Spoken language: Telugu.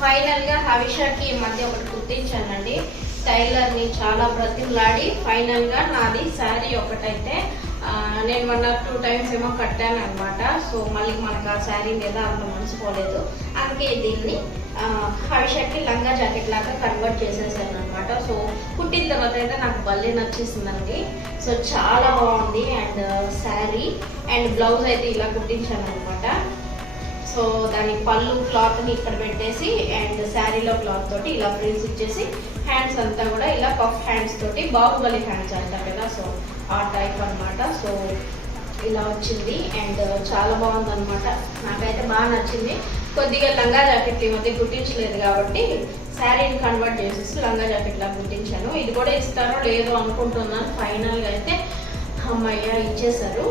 ఫైనల్ గా హవిషాకి ఈ మధ్య ఒకటి కుట్టించానండి. టైలర్ ని చాలా బ్రతిమలాడి ఫైనల్ గా నాది శారీ ఒకటైతే నేను 1 or 2 times ఏమో కట్టాను అనమాట. సో మళ్ళీ మనకు ఆ శారీ మీద అంత మనసుకోలేదు. అందుకే దీన్ని హవిషాకి లంగా జాకెట్ లాగా కన్వర్ట్ చేసేసాను అనమాట. సో కుట్టిన తర్వాత అయితే నాకు భలే నచ్చేసిందండి. సో చాలా బాగుంది. అండ్ శారీ అండ్ బ్లౌజ్ అయితే ఇలా కుట్టించాను అనమాట. సో దాని పళ్ళు క్లాత్ని ఇక్కడ పెట్టేసి అండ్ శారీలో క్లాత్ తోటి ఇలా ప్రిల్స్ ఇచ్చేసి హ్యాండ్స్ అంతా కూడా ఇలా పఫ్ హ్యాండ్స్ తోటి బాహుబలి హ్యాండ్స్ అంటారు కదా, సో ఆ టైప్ అనమాట. సో ఇలా వచ్చింది అండ్ చాలా బాగుంది అనమాట. నాకైతే బాగా నచ్చింది. కొద్దిగా లంగా జాకెట్ ఈ మధ్య కుట్టించలేదు కాబట్టి శారీని కన్వర్ట్ చేసేసి లంగా జాకెట్ లా కుట్టించాను. ఇది కూడా ఇస్తారో లేదో అనుకుంటున్నాను. ఫైనల్గా అయితే అమ్మయ్య ఇచ్చేసారు.